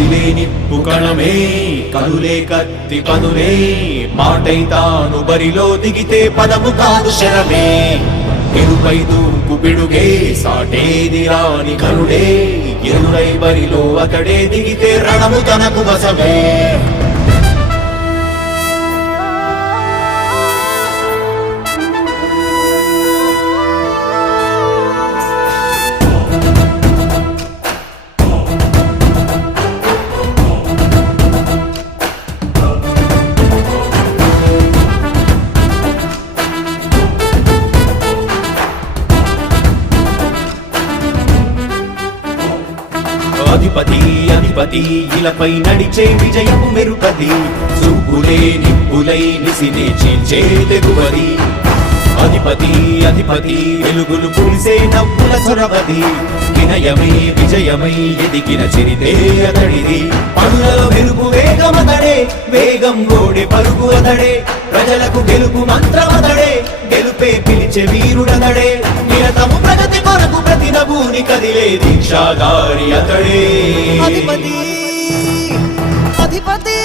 కదిలే నిప్పు కణమే కదులే కత్తి పదులే మాటై తాను బరిలో దిగితే పదము కాదు శరమే ఎరుపై దూకు పిడుగే సాటేది రాని కరుడే ఎరురై బరిలో అతడే దిగితే రణము తనకు వశమే అధిపతి అధిపతి ఇలపై నడిచే విజయము మెరుపది చూపులే నిప్పులై నిసినే చీల్చే తెగువది అధిపతి అధిపతి వెలుగులు పులిసే నవ్వుల చొరవది వినయమై విజయమై ఎదిగిన చరితే అతడిది పనులలో మెరుపు వేగమతడే వేగం గోడే పలుకు అతడే ప్రజలకు గెలుపు మంత్రమతడే గెలుపే పిలిచే వీరుడతడే నిరతము ప్రగతి కొరకు ప్రతి నభూని కదిలే దీక్షాగారి అతడే అధిపతి అధిపతి